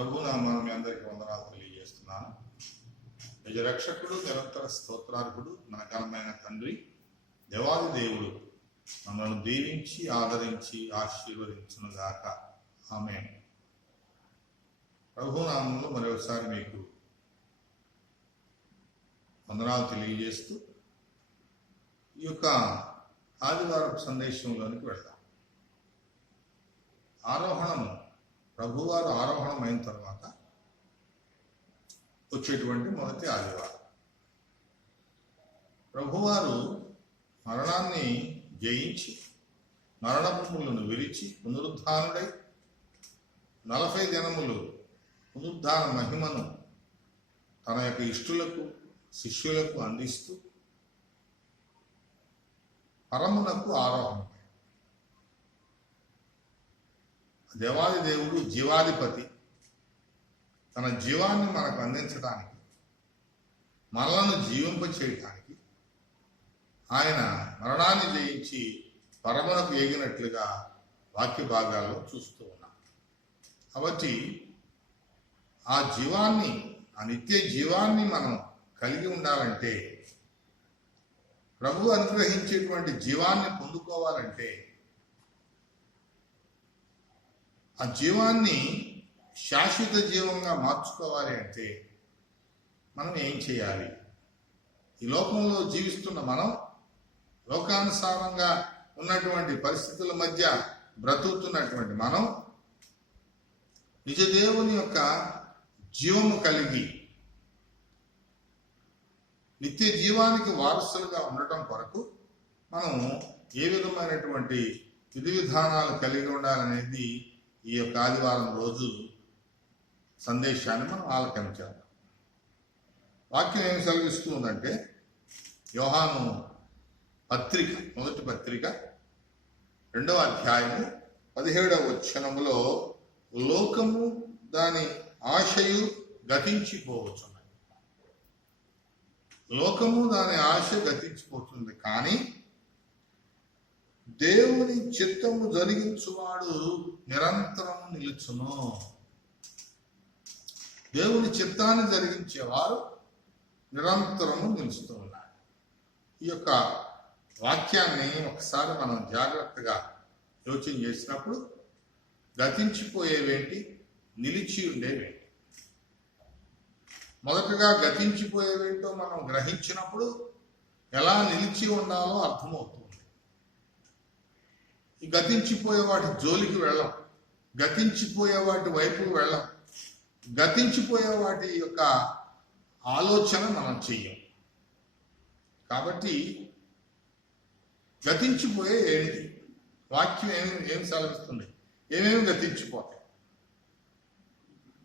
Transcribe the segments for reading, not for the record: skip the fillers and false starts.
ప్రభు నామాన్ని మీ అందరికీ వందనాలు తెలియజేస్తున్నాను. నిజ రక్షకుడు, నిరంతర స్తోత్రార్హుడు, మన ఘనమైన తండ్రి దేవాది దేవుడు మనల్ని దీవించి ఆదరించి ఆశీర్వదించునుగాక. ఆమేన్. ప్రభు నామంలో మరొకసారి మీకు వందనాలు తెలియజేస్తూ ఈ యొక్క ఆదివారం సందేశంలోనికి వెళ్దాం. ఆరోహణము, ప్రభువారు ఆరోహణం అయిన తర్వాత వచ్చేటువంటి మొదటి ఆదివారం. ప్రభువారు మరణాన్ని జయించి మరణములను విరిచి పునరుద్ధానుడై 40 దినములు పునరుద్ధాన మహిమను తన యొక్క ఇష్టులకు శిష్యులకు అందిస్తూ పరమునకు ఆరోహణం. దేవాది దేవుడు జీవాధిపతి తన జీవాన్ని మనకు అందించడానికి, మనలను జీవింపచేయటానికి ఆయన మరణాన్ని జయించి పరమునకు ఎగినట్లుగా వాక్య భాగాల్లో చూస్తూ ఉన్నాం. కాబట్టి ఆ జీవాన్ని, ఆ నిత్య జీవాన్ని మనం కలిగి ఉండాలంటే, ప్రభు అనుగ్రహించేటువంటి జీవాన్ని పొందుకోవాలంటే, ఆ జీవాన్ని శాశ్వత జీవంగా మార్చుకోవాలి అంటే మనం ఏం చేయాలి? ఈ లోకంలో జీవిస్తున్న మనం, లోకానుసారంగా ఉన్నటువంటి పరిస్థితుల మధ్య బ్రతుకుతున్నటువంటి మనం నిజదేవుని యొక్క జీవము కలిగి నిత్య జీవానికి వారసులుగా ఉండటం కొరకు మనం ఏ విధమైనటువంటి విధి విధానాలు కలిగి ఉండాలనేది ఈ యొక్క ఆదివారం రోజు సందేశాన్ని మనం ఆలకించాలి. వాక్యం ఏమి సెలవిస్తూ ఉందంటే, యోహాను పత్రిక, మొదటి పత్రిక 2వ అధ్యాయము 17వ వచనములో, లోకము దాని ఆశయు గతించిపోవచ్చున్నాయి. లోకము దాని ఆశ గతించిపోతుంది, కానీ దేవుని చిత్తము జరిగించువాడు నిరంతరము నిలుచును. దేవుని చిత్తాన్ని జరిగించేవారు నిరంతరము నిలుస్తూ ఉన్నారు. ఈ యొక్క వాక్యాన్ని ఒకసారి మనం జాగ్రత్తగా యోచన చేసినప్పుడు గతించిపోయేవేంటి, నిలిచి ఉండేవేంటి? మొదటగా గతించిపోయేవేంటో మనం గ్రహించినప్పుడు ఎలా నిలిచి ఉండాలో అర్థమవుతుంది. ఈ గతించిపోయే వాటి జోలికి వెళ్ళం, గతించిపోయే వాటి వైపుకు వెళ్ళం, గతించిపోయే వాటి యొక్క ఆలోచన మనం చెయ్యం. కాబట్టి గతించిపోయే ఏంటి? వాక్యం ఏం సెలవిస్తుంది? ఏమేమి గతించిపోతాయి?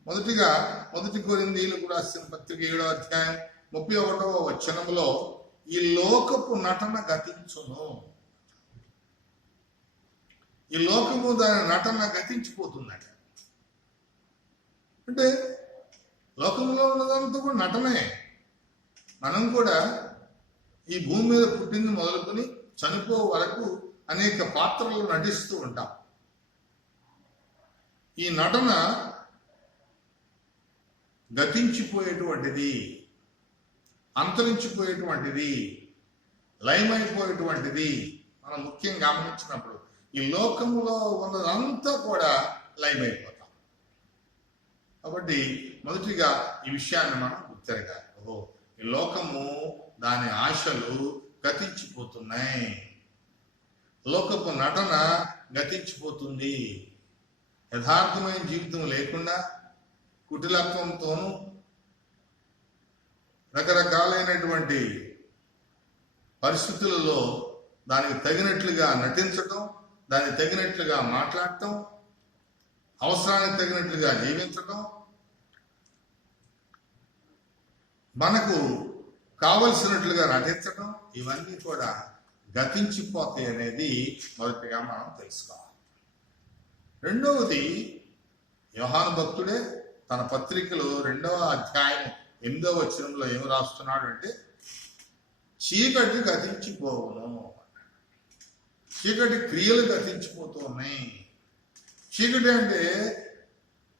మొదటిగా మొదటి కొరింథీయులకు రాసిన పత్రిక 7వ అధ్యాయం 31వ వచనంలో, ఈ లోకపు నటన గతించును. ఈ లోకము దాని నటన గతించిపోతుందట. అంటే లోకంలో ఉన్నదంతా కూడా నటనే. మనం కూడా ఈ భూమి మీద పుట్టింది మొదలుకొని చనిపో వరకు అనేక పాత్రలు నటిస్తూ ఉంటాం. ఈ నటన గతించిపోయేటువంటిది, అంతరించిపోయేటువంటిది, లయమైపోయేటువంటిది. మనం ముఖ్యంగా గమనించినప్పుడు ఈ లోకములో ఉన్నదంతా కూడా లయమైపోతాం. కాబట్టి మొదటిగా ఈ విషయాన్ని మనం గుర్తెరగాలి. ఈ లోకము దాని ఆశలు గతించిపోతున్నాయి, లోకపు నటన గతించిపోతుంది. యథార్థమైన జీవితం లేకుండా కుటిలత్వంతోనూ రకరకాలైనటువంటి పరిస్థితులలో దానికి తగినట్లుగా నటించటం, దానికి తగినట్లుగా మాట్లాడటం, అవసరానికి తగినట్లుగా జీవించటం, మనకు కావలసినట్లుగా నటించటం, ఇవన్నీ కూడా గతించిపోతాయి అనేది మొదటిగా మనం తెలుసుకోవాలి. రెండవది, యోహాను భక్తుడే తన పత్రికలో 2వ అధ్యాయం 8వ వచనంలో ఏమి రాస్తున్నాడు అంటే, చీకటి గతించిపోవును. చీకటి క్రియలు గతించిపోతూ ఉన్నాయి. చీకటి అంటే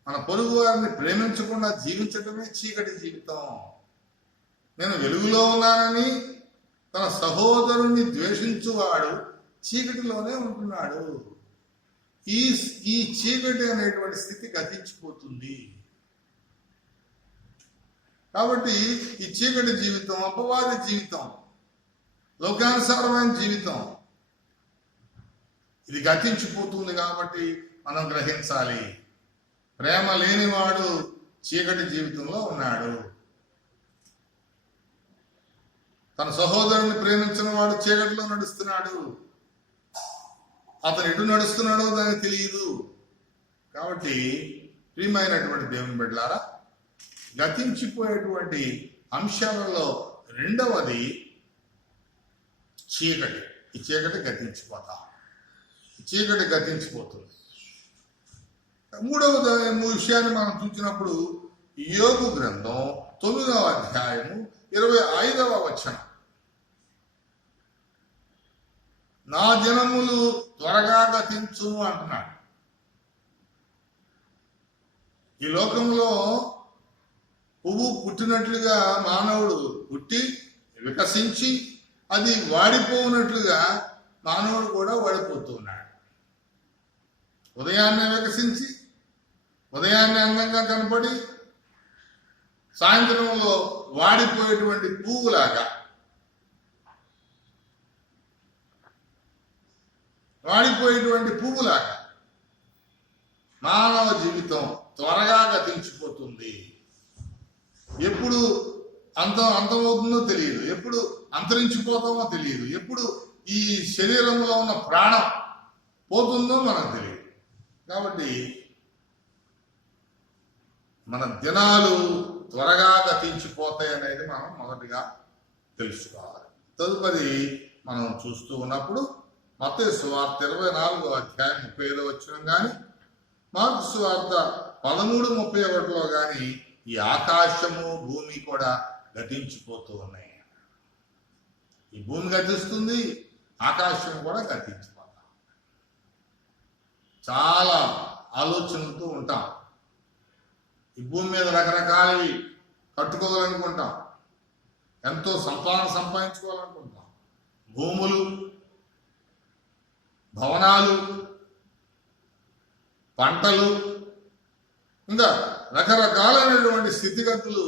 మన పొరుగు వారిని ప్రేమించకుండా జీవించడమే చీకటి జీవితం. నేను వెలుగులో ఉన్నానని తన సహోదరుని ద్వేషించువాడు చీకటిలోనే ఉంటున్నాడు. ఈ చీకటి అనేటువంటి స్థితి గతించిపోతుంది. కాబట్టి ఈ చీకటి జీవితం, అపవాది జీవితం, లోకానుసారమైన జీవితం, ఇది గతించిపోతుంది. కాబట్టి మనం గ్రహించాలి, ప్రేమ లేనివాడు చీకటి జీవితంలో ఉన్నాడు. తన సహోదరుని ప్రేమించిన వాడు చీకటిలో నడుస్తున్నాడు. అతను ఎటు నడుస్తున్నాడో దానికి తెలియదు. కాబట్టి ప్రియమైనటువంటి దేవుని బిడ్డలారా, గతించిపోయేటువంటి అంశాలలో రెండవది చీకటి. ఈ చీకటి గతించిపోతుంది. మూడవ విషయాన్ని మనం చూసినప్పుడు యోబు గ్రంథం 9వ అధ్యాయము 25వ వచనం. నా దినములు త్వరగా గతించును అంటున్నాడు. ఈ లోకంలో పువ్వు పుట్టినట్లుగా మానవుడు పుట్టి వికసించి అది వాడిపోనట్లుగా మానవుడు కూడా వాడిపోతున్నాడు. ఉదయాన్నే వికసించి ఉదయాన్నే అందంగా కనపడి సాయంత్రంలో వాడిపోయేటువంటి పువ్వులాగా మానవ జీవితం త్వరగా గతించిపోతుంది. ఎప్పుడు అంతమవుతుందో తెలియదు, ఎప్పుడు అంతరించిపోతామో తెలియదు, ఎప్పుడు ఈ శరీరంలో ఉన్న ప్రాణం పోతుందో మనకు తెలియదు. కాబట్టి మన దినాలు త్వరగా గతించిపోతాయి అనేది మనం మొదటిగా తెలుసుకోవాలి. తదుపరి మనం చూస్తూ ఉన్నప్పుడు మత్తయి సువార్త 24వ అధ్యాయం 35వ వచనం కానీ, మార్కు సువార్త 13:31లో కానీ ఈ ఆకాశము భూమి కూడా గతించిపోతూ ఉన్నాయి. ఈ భూమి గతిస్తుంది, ఆకాశం కూడా గతించిపోతాం. చాలా ఆలోచనలతో ఉంటాం. ఈ భూమి మీద రకరకాలవి కట్టుకోవాలనుకుంటాం, ఎంతో సంపాదించుకోవాలనుకుంటాం. భూములు, భవనాలు, పంటలు, ఇంకా రకరకాలైనటువంటి స్థితిగతులు,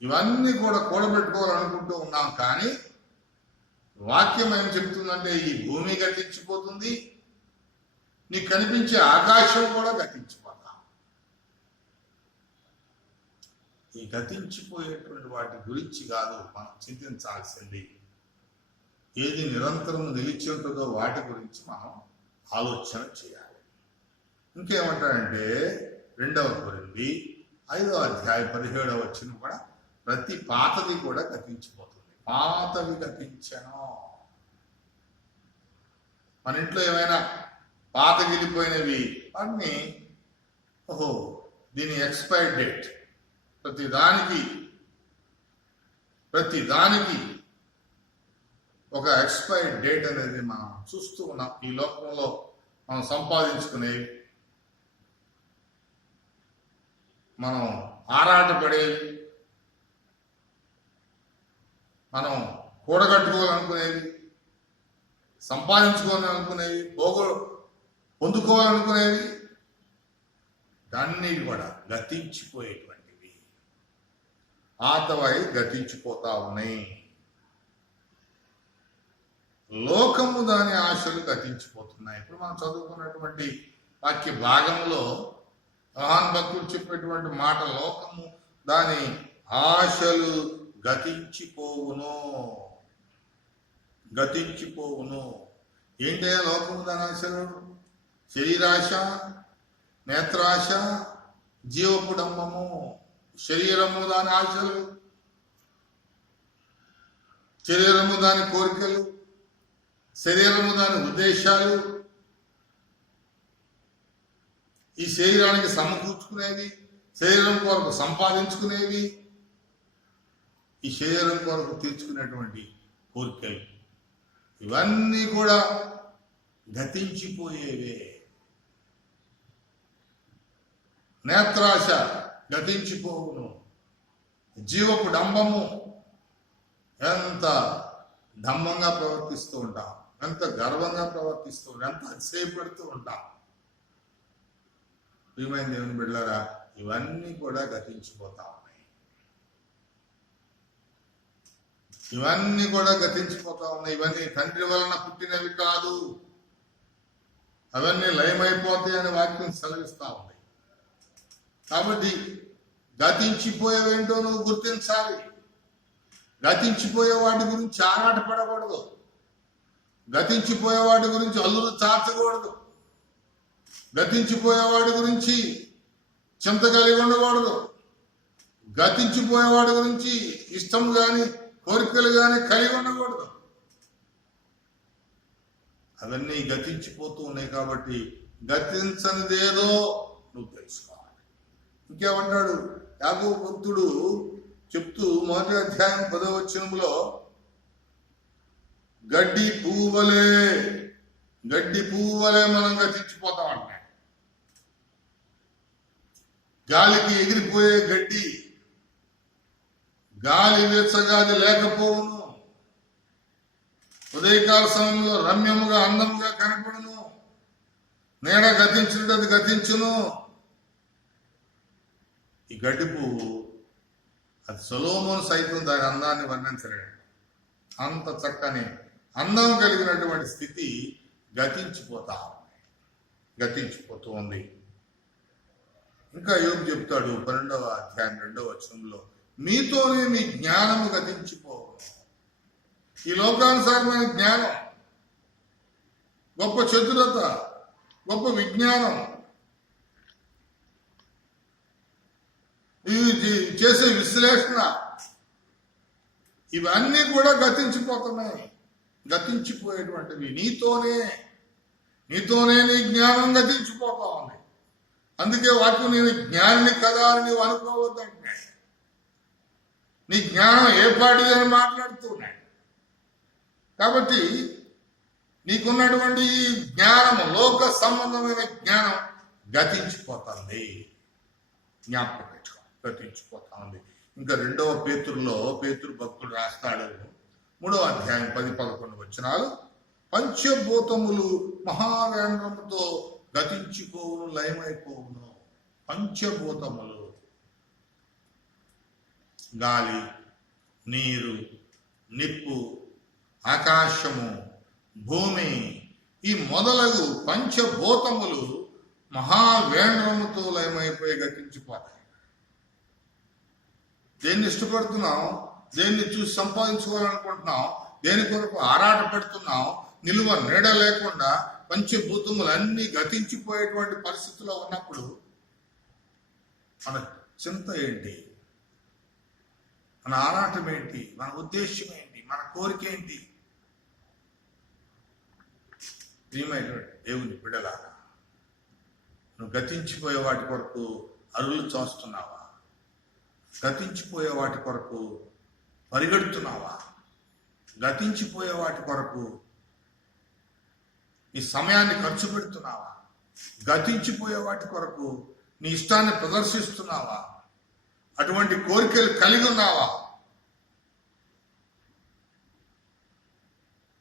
ఇవన్నీ కూడా కూడబెట్టుకోవాలనుకుంటూ ఉన్నాం. కానీ వాక్యం ఏం చెప్తుందంటే ఈ భూమి గతించిపోతుంది, నీకు కనిపించే ఆకాశం కూడా గతించిపోతాం. ఈ గతించిపోయేటువంటి వాటి గురించి కాదు మనం చింతించాల్సింది. ఏది నిరంతరం నిలిచి ఉంటుందో వాటి గురించి మనం ఆలోచన చేయాలి. ఇంకేమంటాడంటే 2వ కొరింథీ 5వ అధ్యాయం 17వ వచనం కూడా ప్రతి పాతది కూడా గతించిపోతుంది. పాతవి గతించను. మన ఇంట్లో ఏమైనా పాతగిలిపోయినవి అన్నీ, ఓహో దీని ఎక్స్పైర్డ్ డేట్, ప్రతి దానికి ఒక ఎక్స్పైర్డ్ డేట్ అనేది మనం చూస్తూ ఉన్నాం. ఈ లోకంలో మనం సంపాదించుకునేవి, మనం ఆరాటపడేవి, మనం కూడగట్టుకోవాలనుకునేవి, సంపాదించుకోవాలనుకునేవి, పొందుకోవాలనుకునేవి, దాన్ని కూడా గతించిపోయేటువంటివి, ఆతవై గతించిపోతా ఉన్నాయి. లోకము దాని ఆశలు గతించిపోతున్నాయి. ఇప్పుడు మనం చదువుకున్నటువంటి వాక్య భాగంలో మహాన్ భక్తులు చెప్పేటువంటి మాట, లోకము దాని ఆశలు గతించిపోవును. ఏంటే లోకము దాని ఆశలు? శరీరాశ, నేత్రాశ, జీవపుడంబము. శరీరము దాని ఆశలు, శరీరము దాని కోరికలు, శరీరము దాని ఉద్దేశాలు, ఈ శరీరానికి సమకూర్చుకునేవి, శరీరం కొరకు సంపాదించుకునేవి, ఈ శరీరం కొరకు తీర్చుకునేటువంటి కోరికలు, ఇవన్నీ కూడా గతించిపోయేవే. నేత్రాశ గతించిపోవును. జీవపు డంబము, ఎంత డంబంగా ప్రవర్తిస్తూ ఉంటాం, ఎంత గర్వంగా ప్రవర్తిస్తూ ఉంటాం, ఎంత అతిశయపడుతూ ఉంటాం. ప్రియమైన దేవుని బిడ్డలారా, ఇవన్నీ కూడా గతించిపోతా ఉన్నాయి. ఇవన్నీ కూడా గతించిపోతా ఉన్నాయి. ఇవన్నీ తండ్రి వలన పుట్టినవి కాదు, అవన్నీ లయమైపోతాయి అని వాక్యం సెలవిస్తా ఉంది. కాబట్టి గతించిపోయేవేంటో నువ్వు గుర్తించాలి. గతించిపోయే వాటి గురించి ఆరాటపడకూడదు. గతించిపోయే వాటి గురించి అల్లులు చాచకూడదు. గతించిపోయే వాడి గురించి చింత కలిగి ఉండకూడదు. గతించిపోయే వాడి గురించి ఇష్టం కానీ కోరికలు కానీ కలిగి ఉండకూడదు. అవన్నీ గతించిపోతూ ఉన్నాయి. కాబట్టి గతించనిదేదో నువ్వు తెలుసుకోవాలి. ఇంకేమంటాడు యాకోబు భక్తుడు చెప్తూ 1వ అధ్యాయం 10వ వచనంలో, గడ్డి పువ్వు వలె మనం గతించిపోతాం అంటాడు. గాలికి ఎగిరిపోయే గడ్డి, గాలి వీచగాది లేకపోవును. ఉదయకాల సమయంలో రమ్యముగా అందముగా కనపడును. నీడ గతించినట్టు అది గతించును. ఈ గడ్డి పువ్వు, అది సొలొమోను సైతం దాని అందాన్ని వర్ణించలేడు. అంత చక్కని అందం కలిగినటువంటి స్థితి గతించిపోతూ ఉంది. ఇంకా యోబు చెప్తాడు 12వ అధ్యాయం 2వ వచనంలో, మీతోనే మీ జ్ఞానము గతించిపోవు. ఈ లోకానుసారమైన జ్ఞానం, గొప్ప చతురత, గొప్ప విజ్ఞానం, ఇవి చేసే విశ్లేషణ, ఇవన్నీ కూడా గతించిపోతున్నాయి. గతించిపోయేటువంటివి నీతోనే నీ జ్ఞానం గతించిపోతా ఉంది. అందుకే వాక్యం నేను జ్ఞానిని కదా అని నీవు అనుకోవద్దంటే, నీ జ్ఞానం ఏ పాటిది అని మాట్లాడుతున్నాయి. కాబట్టి నీకున్నటువంటి ఈ జ్ఞానం, లోక సంబంధమైన జ్ఞానం గతించిపోతుంది. జ్ఞాపకం పెట్టుకో, గతించిపోతా ఉంది. ఇంకా 2వ పేతురులో పేతురు భక్తుడు రాస్తాడు 3వ అధ్యాయం 10-11 వచనాలు, పంచభూతములు మహావేంద్రముతో గతించిపోవును, లయమైపోవును. పంచభూతములు, గాలి, నీరు, నిప్పు, ఆకాశము, భూమి, ఈ మొదలగు పంచభూతములు మహావేంద్రముతో లయమైపోయి గతించిపోతాయి. దేన్ని ఇష్టపడుతున్నాం, దేన్ని చూసి సంపాదించుకోవాలనుకుంటున్నాం, దేని కొరకు ఆరాట పెడుతున్నాం, నిలువ నీడ లేకుండా పంచభూతములు అన్నీ గతించిపోయేటువంటి పరిస్థితిలో ఉన్నప్పుడు మన చింత ఏంటి, మన ఆరాటం ఏంటి, మన ఉద్దేశం ఏంటి, మన కోరిక ఏంటి? ప్రియమైనటువంటి దేవుని బిడ్డలారా, నువ్వు గతించిపోయే వాటి కొరకు అరులు చూస్తున్నావా? గతించిపోయే వాటి కొరకు పరిగెడుతున్నావా? గతించిపోయే వాటి కొరకు నీ సమయాన్ని ఖర్చు పెడుతున్నావా? గతించిపోయే వాటి కొరకు నీ ఇష్టాన్ని ప్రదర్శిస్తున్నావా? అటువంటి కోరికలు కలిగి ఉన్నావా?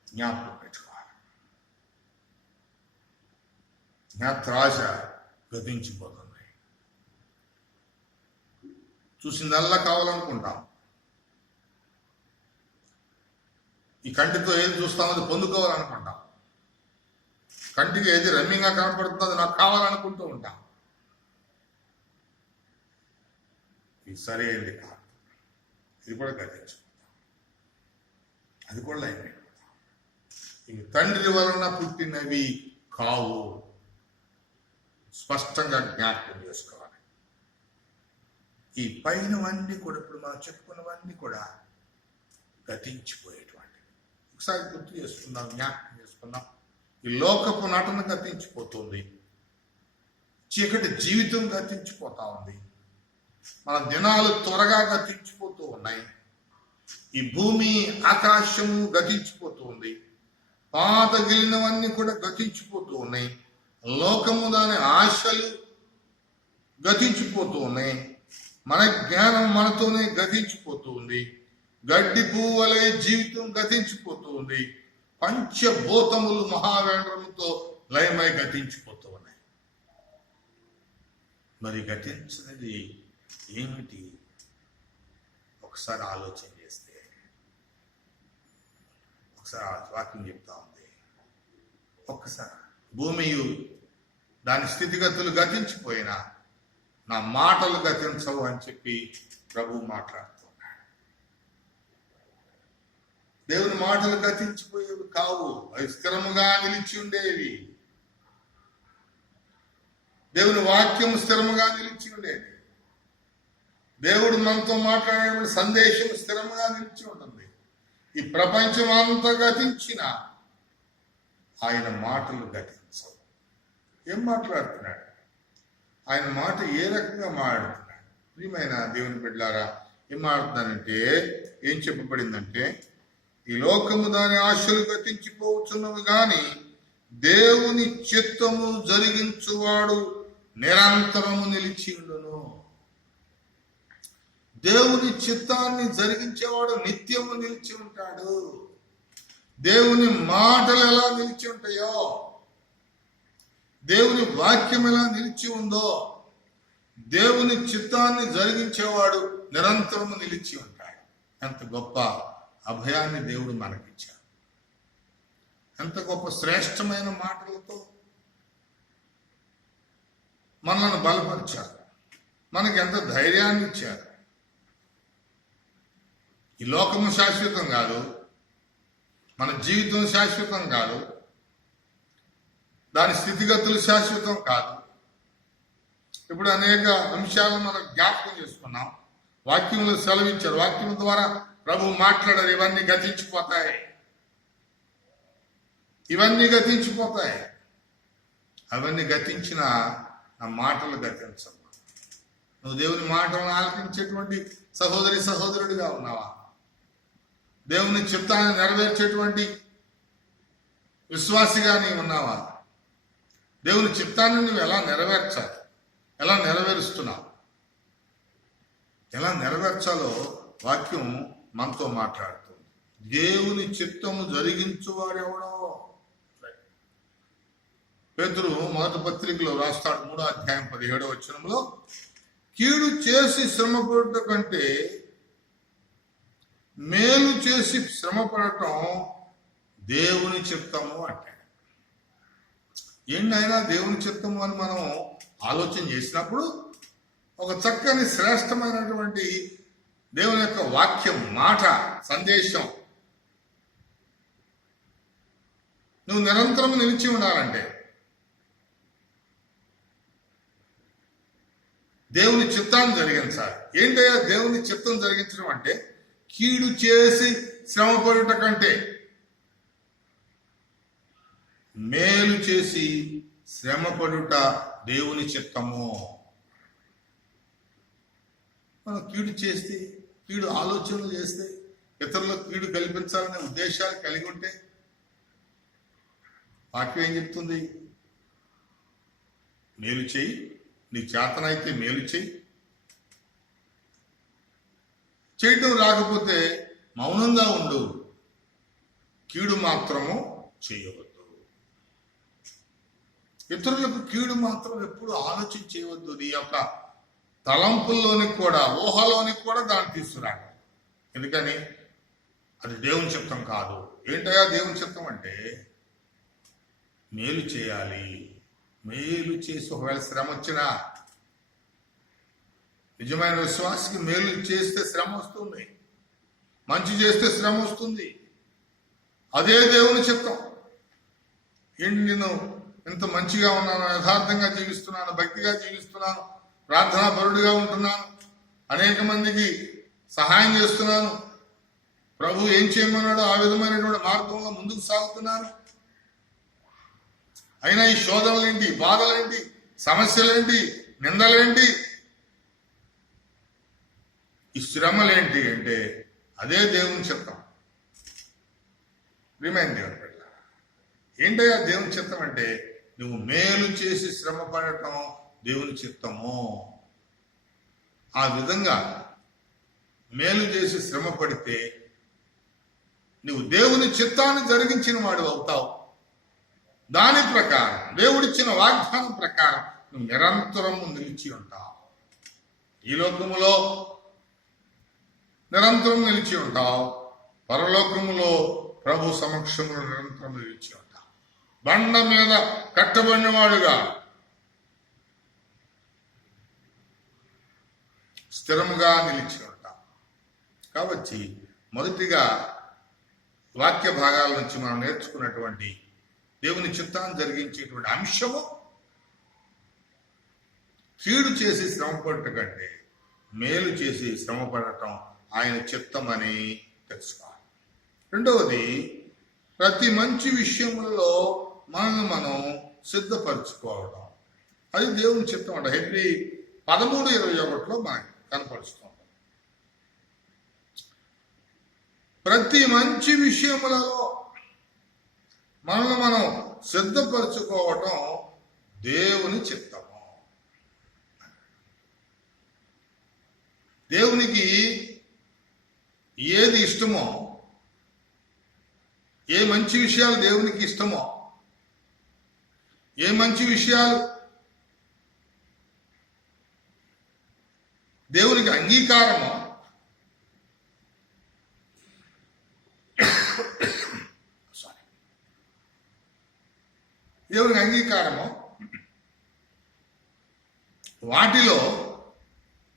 జ్ఞాపకం పెట్టుకోవాలి. జ్ఞాత్రాశ గతించిపోతుంది. చూసిందల్లా కావాలనుకుంటాం. ఈ కంటితో ఏది చూస్తామో అది పొందుకోవాలనుకుంటాం. కంటికి ఏది రమ్యంగా కనపడుతుందో అది నాకు కావాలనుకుంటూ ఉంటాం. ఇది సరైనది కాదు. ఇది కూడా గతించుకుంటాం, అది కూడా లైపోతాం. ఇవి తండ్రి వలన పుట్టినవి కావు. స్పష్టంగా జ్ఞాపకం చేసుకోవాలి. ఈ పైనవన్నీ కూడా, ఇప్పుడు మనం చెప్పుకున్నవన్నీ కూడా గతించిపోయేటువంటివి. ఒకసారి గుర్తు చేసుకుందాం, జ్ఞాపకం చేసుకుందాం. ఈ లోకపు నటన గతించిపోతుంది. చీకటి జీవితం గతించిపోతా ఉంది. మన దినాలు త్వరగా గతించిపోతూ ఉన్నాయి. ఈ భూమి ఆకాశము గతించిపోతూ ఉంది. పాతగిలినవన్నీ కూడా గతించిపోతూ ఉన్నాయి. లోకము దాని ఆశలు గతించిపోతూ ఉన్నాయి. మన జ్ఞానం మనతోనే గతించిపోతూ ఉంది. గడ్డి పువ్వులే జీవితం గతించిపోతూ ఉంది. పంచభూతములు మహావేంద్రముతో లయమై గతించిపోతూ ఉన్నాయి. మరి గతించినది ఏమిటి? ఒకసారి ఆలోచన చేస్తే, ఒకసారి వాక్యం చెప్తా ఉంది, ఒక్కసారి భూమియు దాని స్థితిగతులు గతించిపోయినా నా మాటలు గతించవు అని చెప్పి ప్రభు మాట్లాడుతున్నాడు. దేవుని మాటలు గతించిపోయేవి కావు, అవి స్థిరముగా నిలిచి ఉండేవి. దేవుని వాక్యం స్థిరముగా నిలిచి ఉండేది. దేవుడు మనతో మాట్లాడే సందేశం స్థిరముగా నిలిచి ఉంటుంది. ఈ ప్రపంచం అంతా గతించిన ఆయన మాటలు గతించవు. ఏం మాట్లాడుతున్నాడు? ఆయన మాట ఏ రకంగా మాట్లాడుతున్నాడు? ప్రియమైన దేవుని బిడ్డలారా, ఏం మాట్లాడుతున్నానంటే, ఏం చెప్పబడిందంటే, ఈ లోకము దాని ఆశలు గతించిపోవచ్చున్నవి గాని దేవుని చిత్తము జరిగించువాడు నిరంతరము నిలిచి ఉండును. దేవుని చిత్తాన్ని జరిగించేవాడు నిత్యము నిలిచి ఉంటాడు. దేవుని మాటలు ఎలా నిలిచి ఉంటాయో, దేవుని వాక్యం ఎలా నిలిచి ఉందో, దేవుని చిత్తాన్ని జరిగించేవాడు నిరంతరము నిలిచి ఉంటాడు. ఎంత గొప్ప అభయాన్ని దేవుడు మనకిచ్చాడు. ఎంత గొప్ప శ్రేష్టమైన మాటలతో మనల్ని బలపరిచారు. మనకి ఎంత ధైర్యాన్ని ఇచ్చారు. ఈ లోకము శాశ్వతం కాదు, మన జీవితం శాశ్వతం కాదు, దాని స్థితిగతులు శాశ్వతం కాదు. ఇప్పుడు అనేక అంశాలను మనం జ్ఞాపకం చేసుకున్నాం. వాక్యంలో సెలవించారు, వాక్యం ద్వారా ప్రభు మాట్లాడారు. ఇవన్నీ గతించిపోతాయి, ఇవన్నీ గతించిపోతాయి. అవన్నీ గతించిన ఆ మాటలు గతించవు. నువ్వు దేవుని మాటలను ఆలకించేటువంటి సహోదరి సహోదరుడిగా ఉన్నావా? దేవుని చిత్తాన్ని నెరవేర్చేటువంటి విశ్వాసిగా నీవు ఉన్నావా? దేవుని చిత్తాన్ని నువ్వు ఎలా నెరవేర్చాలి? ఎలా నెరవేరుస్తున్నావు? ఎలా నెరవేర్చాలో వాక్యం మనతో మాట్లాడుతుంది. దేవుని చిత్తము జరిగించువాడెవడో. పేతురు మొదటి పత్రికలో రాస్తాడు, 3వ అధ్యాయం 17వ వచనంలో, కీడు చేసి శ్రమపడటం కంటే మేలు చేసి శ్రమపడటం దేవుని చిత్తము అంటాడు. ఏంటైనా దేవుని చిత్తము అని మనం ఆలోచన చేసినప్పుడు ఒక చక్కని శ్రేష్టమైనటువంటి దేవుని యొక్క వాక్యం, మాట, సందేశం నువ్వు నిరంతరం నిలిచి ఉండాలంటే దేవుని చిత్తాన్ని జరిగించాలి. ఏంటయ్యా దేవుని చిత్తం జరిగించడం అంటే? కీడు చేసి శ్రమపడుట కంటే మేలు చేసి శ్రమపడుట దేవుని చిత్తము. మనం కీడు చేస్తే, కీడు ఆలోచనలు చేస్తే, ఇతరులకు కీడు కల్పించాలనే ఉద్దేశాలు కలిగి ఉంటే వాక్యం ఏం చెప్తుంది? మేలు చేయి, నీ చేతనైతే మేలు చేయి, చేయటం రాకపోతే మౌనంగా ఉండు, కీడు మాత్రము చేయవద్దు. ఇతరులకు కీడు మాత్రం ఎప్పుడు ఆలోచన చేయవద్దు. నీ యొక్క తలంపుల్లోనికి కూడా, ఊహలోనికి కూడా దాన్ని తీసుకురాడు. ఎందుకని? అది దేవుని చిత్తం కాదు. ఏంటయ్యా దేవుని చిత్తం అంటే? మేలు చేయాలి. మేలు చేసి ఒకవేళ శ్రమ వచ్చినా, నిజమైన విశ్వాసికి మేలు చేస్తే శ్రమ వస్తుంది, మంచి చేస్తే శ్రమ వస్తుంది. అదే దేవుని చిత్తం. ఏంటి, నేను ఇంత మంచిగా ఉన్నాను, యథార్థంగా జీవిస్తున్నాను, భక్తిగా జీవిస్తున్నాను, ప్రార్థనా పరుడిగా ఉంటున్నాను, అనేక మందికి సహాయం చేస్తున్నాను, ప్రభు ఏం చేయమన్నాడో ఆ విధమైనటువంటి మార్గంలో ముందుకు సాగుతున్నాను. అయినా ఈ శోధనలేంటి, బాధలేంటి, సమస్యలేంటి, నిందలేంటి, ఈ శ్రమలేంటి అంటే అదే దేవుని చిత్తం. ప్రియమైన దేవుని బిడ్డ, ఏంటయ్యా దేవుని చిత్తం అంటే? నువ్వు మేలు చేసి శ్రమ పడటం దేవుని చిత్తము. ఆ విధంగా మేలు చేసి శ్రమ పడితే నువ్వు దేవుని చిత్తాన్ని జరిగించిన వాడు అవుతావు. దాని ప్రకారం దేవుడిచ్చిన వాగ్దానం ప్రకారం నువ్వు నిరంతరము నిలిచి ఉంటావు. ఈ లోకములో నిరంతరం నిలిచి ఉంటావు, పరలోకములో ప్రభు సమక్షంలో నిరంతరం నిలిచి ఉంటావు. బండ మీద కట్టబడిన వాడుగా స్థిరముగా నిలిచి ఉంటావు. కాబట్టి మొదటిగా వాక్య భాగాల నుంచి మనం నేర్చుకున్నటువంటి దేవుని చిత్తాన్ని జరిగించేటువంటి అంశము కీడు చేసి శ్రమపడటం కంటే మేలు చేసి శ్రమపడటం ఆయన చిత్తం అని తెలుసుకోవాలి. రెండవది, ప్రతి మంచి విషయములలో మనల్ని మనం సిద్ధపరచుకోవడం, అది దేవుని చిత్తం అంట. హెబ్రీ 13:21 మనకి కనపరుస్తుంది. ప్రతి మంచి విషయములలో మనల్ని మనం సిద్ధపరచుకోవటం దేవుని చిత్తము. దేవునికి ఏది ఇష్టమో, ఏ మంచి విషయాలు దేవునికి ఇష్టమో, ఏ మంచి విషయాలు దేవునికి అంగీకారమో దేవునికి అంగీకారమో వాటిలో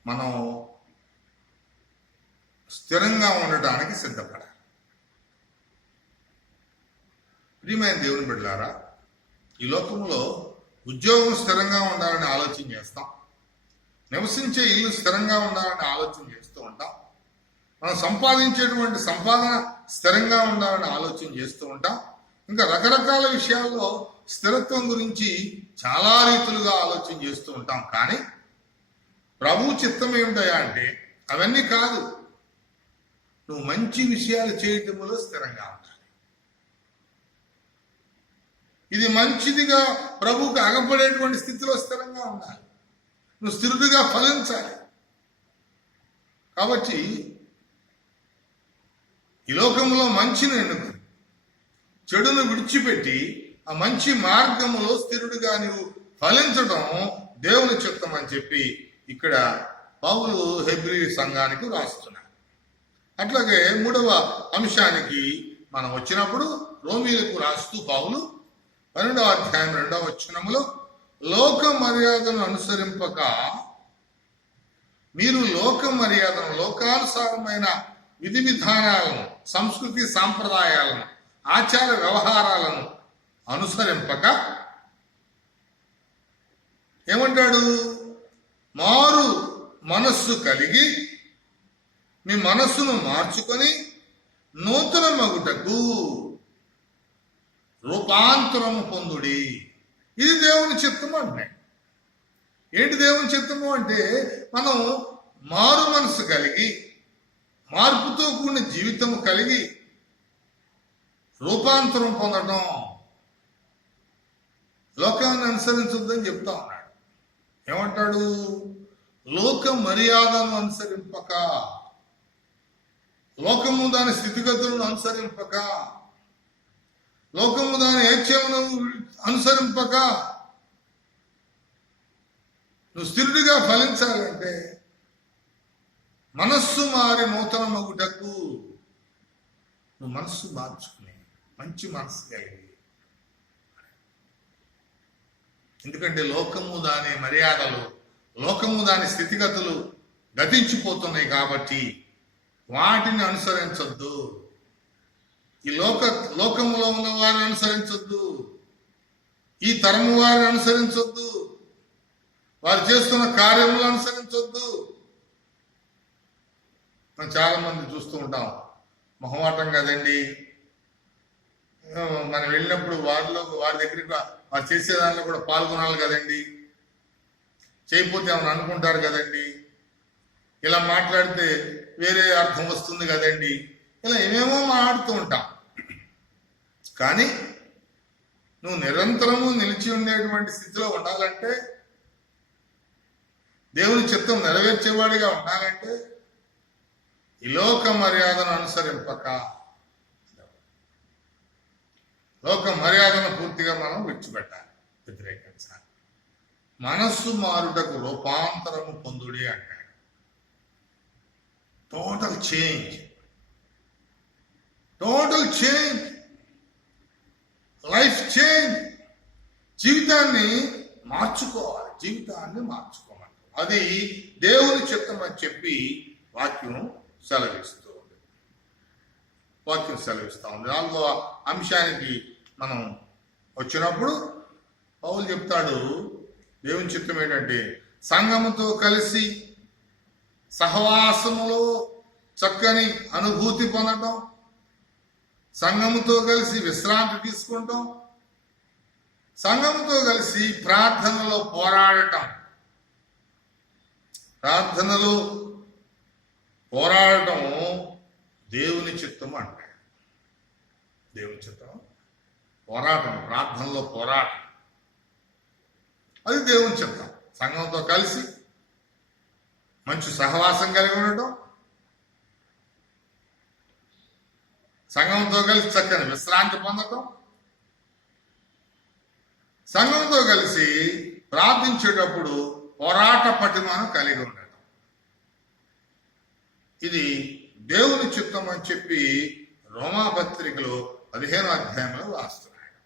మనం స్థిరంగా ఉండటానికి సిద్ధపడాలి. ప్రియమైన దేవుని బిడ్డలారా, ఈ లోకంలో ఉద్యోగం స్థిరంగా ఉండాలని ఆలోచన చేస్తాం, నివసించే ఇల్లు స్థిరంగా ఉండాలని ఆలోచన చేస్తూ ఉంటాం, మనం సంపాదించేటువంటి సంపాదన స్థిరంగా ఉండాలని ఆలోచన చేస్తూ ఉంటాం, ఇంకా రకరకాల విషయాల్లో స్థిరత్వం గురించి చాలా రీతులుగా ఆలోచన చేస్తూ ఉంటాం. కానీ ప్రభు చిత్తం ఏమిటయా అంటే అవన్నీ కాదు, నువ్వు మంచి విషయాలు చేయటంలో స్థిరంగా ఉండాలి. ఇది మంచిదిగా ప్రభువుకు అగపడేటువంటి స్థితిలో స్థిరంగా ఉండాలి. నువ్వు స్థిరుడిగా ఫలించాలి. కాబట్టి ఈ లోకంలో మంచిని ఎన్నుకుని చెడును విడిచిపెట్టి ఆ మంచి మార్గములో స్థిరుడిగా నువ్వు ఫలించడం దేవుని చిత్తం అని చెప్పి ఇక్కడ పౌలు హెబ్రీ సంఘానికి రాస్తున్నాడు. అట్లాగే మూడవ అంశానికి మనం వచ్చినప్పుడు రోమీలకు రాస్తూ పౌలు 12వ అధ్యాయం 2వ వచనములో, లోక మర్యాదను అనుసరింపక మీరు లోక మర్యాదను, లోకానుసారమైన విధి విధానాలను, సంస్కృతి సాంప్రదాయాలను, ఆచార వ్యవహారాలను అనుసరింపక ఏమంటాడు, మారు మనస్సు కలిగి మీ మనస్సును మార్చుకొని నూతన మగుటకు రూపాంతరము పొందుడి. ఇది దేవుని చిత్తము అంటే ఏంటి? దేవుని చిత్తము అంటే మనం మారు మనసు కలిగి, మార్పుతో కూడిన జీవితము కలిగి రూపాంతరం పొందడం. లోకాన్ని అనుసరించొద్దని చెప్తా ఉన్నాడు. ఏమంటాడు? లోక మర్యాదను అనుసరింపక, లోకము దాని స్థితిగతులను అనుసరింపక, లోకము దాని ఐచ్ఛలను అనుసరింపక నువ్వు స్థిరుడిగా ఫలించాలంటే మనస్సు మారి నూతన మగుటకు నువ్వు మనస్సు మార్చుకుని మంచి మనస్సు కలిగి. ఎందుకంటే లోకము దాని మర్యాదలు, లోకము దాని స్థితిగతులు గతించిపోతున్నాయి కాబట్టి వాటిని అనుసరించొద్దు. ఈ లోకములో ఉన్న వారిని అనుసరించొద్దు, ఈ తరము వారిని అనుసరించొద్దు, వారు చేస్తున్న కార్యములు అనుసరించొద్దు. మనం చాలా మంది చూస్తూ ఉంటాం, మొహమాటం కదండి, మనం వెళ్ళినప్పుడు వారి దగ్గరికి వారు చేసే దానిలో కూడా పాల్గొనాలి కదండి, చేయకపోతే ఏమైనా అనుకుంటారు కదండి, ఇలా మాట్లాడితే వేరే అర్థం వస్తుంది కదండి, ఇలా ఏమేమో మాట్లాడుతూ ఉంటాం. కానీ నువ్వు నిరంతరము నిలిచి ఉండేటువంటి స్థితిలో ఉండాలంటే దేవుని చిత్తం నెరవేర్చేవాడిగా ఉండాలంటే ఈ లోక మర్యాదను అనుసరింపక, లోక మర్యాదను పూర్తిగా మనం విడిచిపెట్టాలి, వ్యతిరేకించాలి. మనస్సు మారుటకు రూపాంతరము పొందుడి అంటాడు. Total change, total change, life change. జీవితాన్ని మార్చుకోవాలి, జీవితాన్ని మార్చుకోవాలి. అది దేవుని చిత్తం అని చెప్పి వాక్యం సెలవిస్తూ ఉంది. వాక్యం సెలవిస్తూ ఉంది. 4వ అంశానికి మనం వచ్చినప్పుడు పౌలు చెప్తాడు, దేవుని చిత్తం ఏంటంటే సంఘముతో కలిసి సహవాసములో చక్కని అనుభూతి పొందటం, సంఘముతో కలిసి విశ్రాంతి తీసుకుంటాం, సంఘముతో కలిసి ప్రార్థనలో పోరాడటం. ప్రార్థనలో పోరాడటం దేవుని చిత్తం అంటాడు. దేవుని చిత్తం పోరాటం, ప్రార్థనలో పోరాటం, అది దేవుని చిత్తం. సంఘంతో కలిసి మంచి సహవాసం కలిగి ఉండటం, సంఘంతో కలిసి చక్కని విశ్రాంతి పొందటం, సంఘంతో కలిసి ప్రార్థించేటప్పుడు పోరాట పటిమను కలిగి ఉండటం. ఇది దేవుని చిత్తం అని చెప్పి రోమాపత్రికలో 15వ అధ్యాయంలో రాస్తున్నాడు.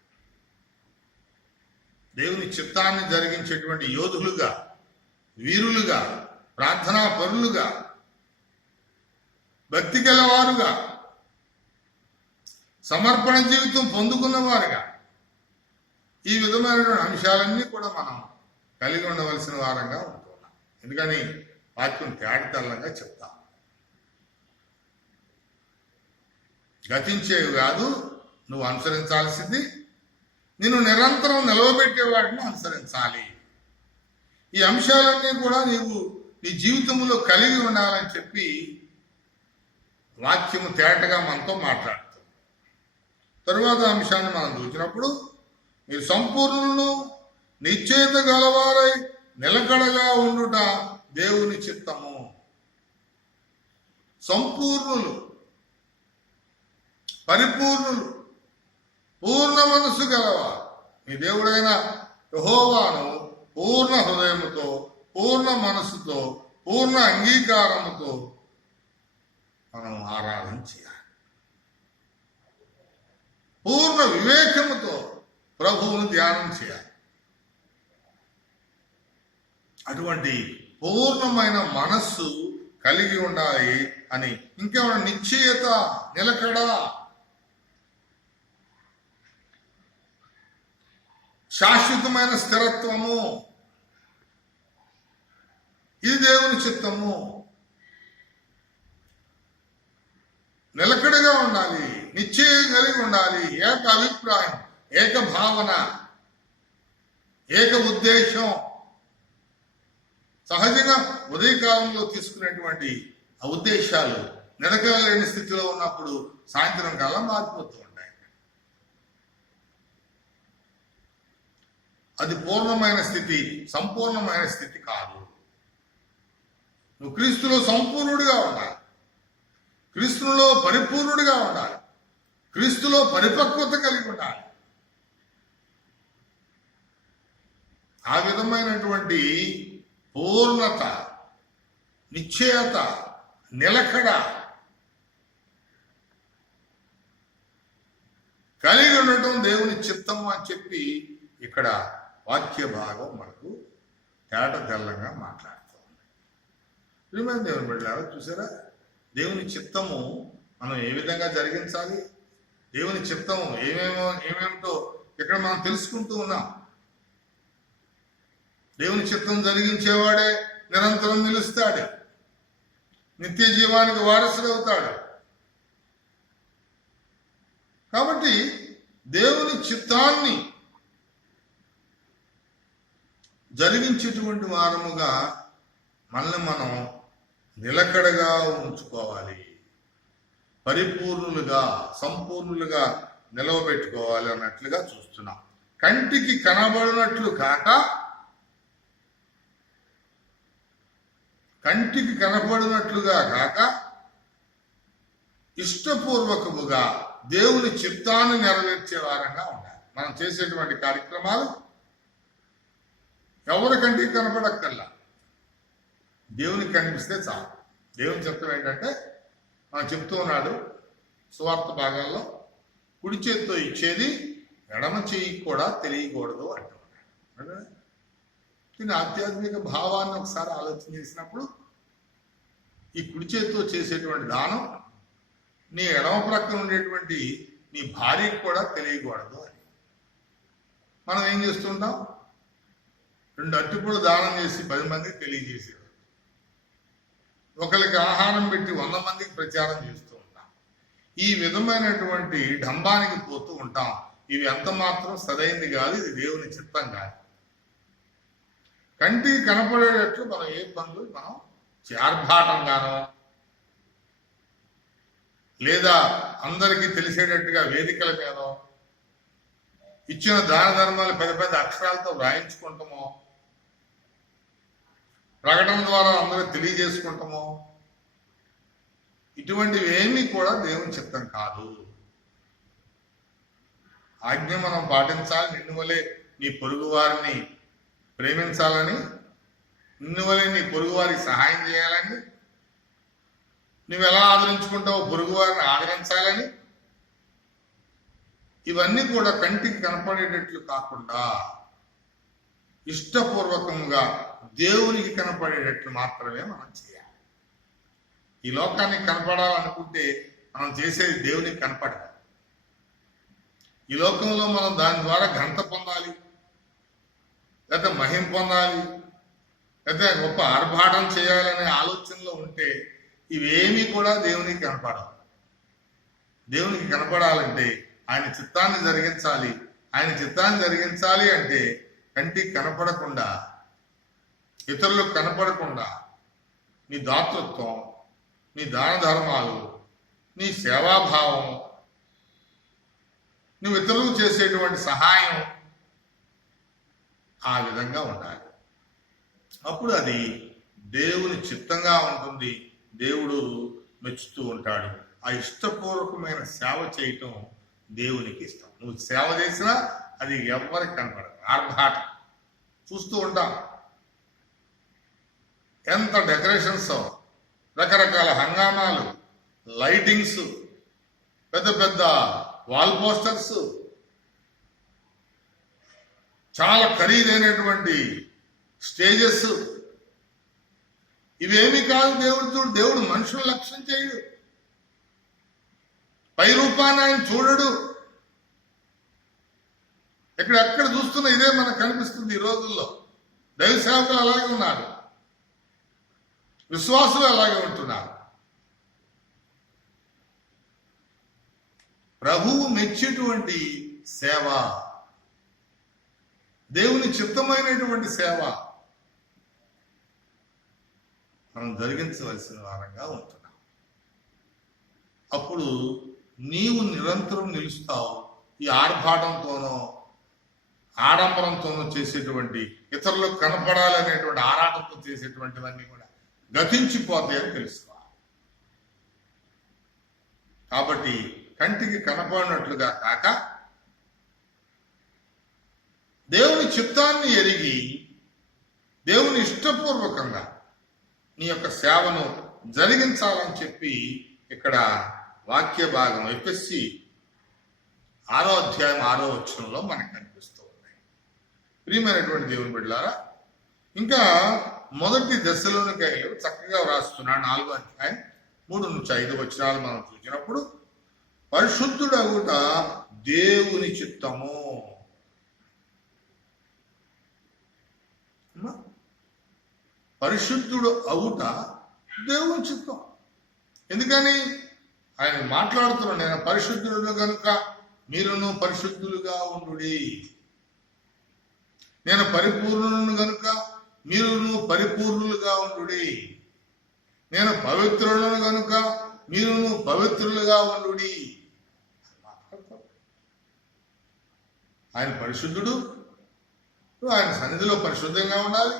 దేవుని చిత్తాన్ని జరిగించేటువంటి యోధులుగా, వీరులుగా, ప్రార్థనా పరులుగా, భక్తి గలవారుగా, సమర్పణ జీవితం పొందుకున్నవారుగా, ఈ విధమైనటువంటి అంశాలన్నీ కూడా మనం కలిగి ఉండవలసిన వారంగా ఉంటున్నాం. ఎందుకని వాక్యం తేటతెల్లంగా చెప్తాం. గతించేవి కాదు నువ్వు అనుసరించాల్సింది, నిన్ను నిరంతరం నిలవబెట్టే వాటిని అనుసరించాలి. ఈ అంశాలన్నీ కూడా నీవు నీ జీవితంలో కలిగి ఉండాలని చెప్పి వాక్యము తేటగా మనతో మాట్లాడుతుంది. తరువాత అంశాన్ని మనం చూసినప్పుడు, మీరు సంపూర్ణులను నిశ్చయిత గలవారై నిలకడగా ఉండుట దేవుని చిత్తము. సంపూర్ణులు, పరిపూర్ణులు, పూర్ణ మనస్సు గలవారు. మీ దేవుడైన యెహోవాను పూర్ణ హృదయముతో, పూర్ణ మనస్సుతో, పూర్ణ అంగీకారముతో మనం ఆరాధన చేయాలి. పూర్ణ వివేకముతో ప్రభువును ధ్యానం చేయాలి. అటువంటి పూర్ణమైన మనస్సు కలిగి ఉండాలి అని. ఇంకేమైనా నిశ్చయత, నిలకడ, శాశ్వతమైన స్థిరత్వము, ఇది దేవుని చిత్తము. నిలకడగా ఉండాలి, నిశ్చయం కలిగి ఉండాలి, ఏక అభిప్రాయం, ఏక భావన, ఏక ఉద్దేశం. సహజంగా ఉదయకాలంలో తీసుకునేటువంటి ఆ ఉద్దేశాలు నిలకడలేని స్థితిలో ఉన్నప్పుడు సాయంత్రం కల్లా మారిపోతూ ఉంటాయి. అది పూర్ణమైన స్థితి, సంపూర్ణమైన స్థితి కాదు. నువ్వు క్రీస్తులో సంపూర్ణుడిగా ఉండాలి, క్రీస్తులో పరిపూర్ణుడిగా ఉండాలి, క్రీస్తులో పరిపక్వత కలిగి ఉండాలి. ఆ విధమైనటువంటి పూర్ణత, నిశ్చయత, నిలకడ కలిగి ఉండటం దేవుని చిత్తము అని చెప్పి ఇక్కడ వాక్య భాగం మనకు తేట తెల్లంగా మాట్లాడుతుంది. ప్రియమైన దేవుని బిడ్డలారా, చూసారా దేవుని చిత్తము మనం ఏ విధంగా జరిగించాలి, దేవుని చిత్తము ఏమేమిటో ఇక్కడ మనం తెలుసుకుంటూ ఉన్నాం. దేవుని చిత్తం జరిగించేవాడే నిరంతరం నిలుస్తాడు, నిత్య జీవానికి వారసుడవుతాడు. కాబట్టి దేవుని చిత్తాన్ని జరిగించేటువంటి వారముగా మనల్ని మనం నిలకడగా ఉంచుకోవాలి, పరిపూర్ణులుగా, సంపూర్ణులుగా నిలవబెట్టుకోవాలి అన్నట్లుగా చూస్తున్నాం. కంటికి కనబడినట్లు కాక కంటికి కనపడినట్లుగా కాక ఇష్టపూర్వకముగా దేవుని చిత్తాన్ని నెరవేర్చే వారంగా ఉండాలి. మనం చేసేటువంటి కార్యక్రమాలు ఎవరి కంటికి కనపడక్కర్లా, దేవునికి కనిపిస్తే చాలు. దేవుని చిత్తం ఏంటంటే మనం చెప్తూ ఉన్నాడు సువార్త భాగాల్లో, కుడి చేతితో ఇచ్చేది ఎడమ చేయి కూడా తెలియకూడదు అంటున్నాడు. దీని ఆధ్యాత్మిక భావాన్ని ఒకసారి ఆలోచన చేసినప్పుడు ఈ కుడి చేతితో చేసేటువంటి దానం నీ ఎడమ ప్రక్కన ఉండేటువంటి నీ భార్యకు కూడా తెలియకూడదు అని. మనం ఏం చేస్తుంటాం? 2 అరటిపళ్ళు దానం చేసి 10 మందికి తెలియజేసేవారు. ఒకరికి ఆహారం పెట్టి 100 మందికి ప్రచారం చేస్తూ ఉంటాం. ఈ విధమైనటువంటి డంబానికి పోతూ ఉంటాం. ఇవి ఎంత మాత్రం సరైంది కాదు, ఇది దేవుని చిత్తం కాదు. కంటికి కనపడేటట్లు మనం ఏ పనులు మనం ఆర్భాటంగానో లేదా అందరికీ తెలిసేటట్టుగా వేదికల మీదో ఇచ్చిన దాన ధర్మాలు పెద్ద పెద్ద అక్షరాలతో వ్రాయించుకుంటామో, ప్రకటన ద్వారా అందరూ తెలియజేసుకుంటామో, ఇటువంటివి ఏమీ కూడా దేవుని చిత్తం కాదు. ఆజ్ఞ మనం పాటించాలి. నిన్ను వలె నీ పొరుగు వారిని ప్రేమించాలని, నిన్ను వలె నీ పొరుగు వారికి సహాయం చేయాలని, నువ్వు ఎలా ఆదరించుకుంటావో పొరుగు వారిని ఆదరించాలని, ఇవన్నీ కూడా కంటికి కనపడేటట్లు కాకుండా ఇష్టపూర్వకంగా దేవునికి కనపడేటట్లు మాత్రమే మనం చేయాలి. ఈ లోకానికి కనపడాలనుకుంటే మనం చేసేది దేవునికి కనపడదు. ఈ లోకంలో మనం దాని ద్వారా ఘనత పొందాలి, లేదా మహిమ పొందాలి, లేదా గొప్ప ఆర్భాటం చేయాలనే ఆలోచనలో ఉంటే ఇవేమీ కూడా దేవునికి కనపడవు. దేవునికి కనపడాలంటే ఆయన చిత్తాన్ని జరిగించాలి. ఆయన చిత్తాన్ని జరిగించాలి అంటే కంటికి కనపడకుండా, ఇతరులకు కనపడకుండా నీ దాతృత్వం, నీ దాన ధర్మాలు, నీ సేవాభావం, నువ్వు ఇతరులకు చేసేటువంటి సహాయం ఆ విధంగా ఉండాలి. అప్పుడు అది దేవుని చిత్తంగా ఉంటుంది, దేవుడు మెచ్చుతూ ఉంటాడు. ఆ ఇష్టపూర్వకమైన సేవ చేయటం దేవునికి ఇష్టం. నువ్వు సేవ చేసినా అది ఎవరికి కనపడదు, ఆర్భాటం చూస్తూ ఉంటాం. ఎంత డెకరేషన్స్, రకరకాల హంగామాలు, లైటింగ్స్, పెద్ద పెద్ద వాల్ పోస్టర్స్, చాలా ఖరీదైనటువంటి స్టేజెస్, ఇవేమి కాదు. దేవుడు మనుషులు లక్ష్యం చేయడు, పై రూపాన్ని ఆయన చూడడు. ఎక్కడ చూస్తున్నా ఇదే మనకు కనిపిస్తుంది. ఈ రోజుల్లో దైవ సేవకులు అలాగే ఉన్నారు, విశ్వాసులు అలాగే ఉంటున్నారు. ప్రభువు మెచ్చేటువంటి సేవ, దేవుని చిత్తమైనటువంటి సేవ మనం జరిగించవలసిన వారంగా ఉంటున్నాం. అప్పుడు నీవు నిరంతరం నిలుస్తావు. ఈ ఆర్భాటంతోనో ఆడంబరంతోనో చేసేటువంటి, ఇతరులకు కనపడాలనేటువంటి ఆరాటంతో చేసేటువంటివన్నీ కూడా గతించిపోతాయని తెలుసుకోవాలి. కాబట్టి కంటికి కనపడినట్లుగా కాక దేవుని చిత్తాన్ని ఎరిగి దేవుని ఇష్టపూర్వకంగా నీ యొక్క సేవను జరిగించాలని చెప్పి ఇక్కడ వాక్య భాగం ఎఫెసీ 6వ అధ్యాయం 6వ వచనంలో మనకు కనిపిస్తూ ఉన్నాయి. ప్రియమైనటువంటి దేవుని బిడ్డలారా, ఇంకా మొదటి దశలోనికైలు చక్కగా వ్రాస్తున్నాడు. 4వ అధ్యాయం 3 నుంచి 5 వచనాలు మనం చూసినప్పుడు, పరిశుద్ధుడు అగుట దేవుని చిత్తము. పరిశుద్ధుడు అవుట దేవుని చిత్తం. ఎందుకని ఆయన మాట్లాడుతున్నాడు, నేను పరిశుద్ధుడు కనుక మీరును పరిశుద్ధులుగా ఉండుడి, నేను పరిపూర్ణులను కనుక మీరును పరిపూర్ణులుగా ఉండుడి, నేను పవిత్రులను కనుక మీరును పవిత్రులుగా ఉండుడి. ఆయన పరిశుద్ధుడు, ఆయన సన్నిధిలో పరిశుద్ధంగా ఉండాలి.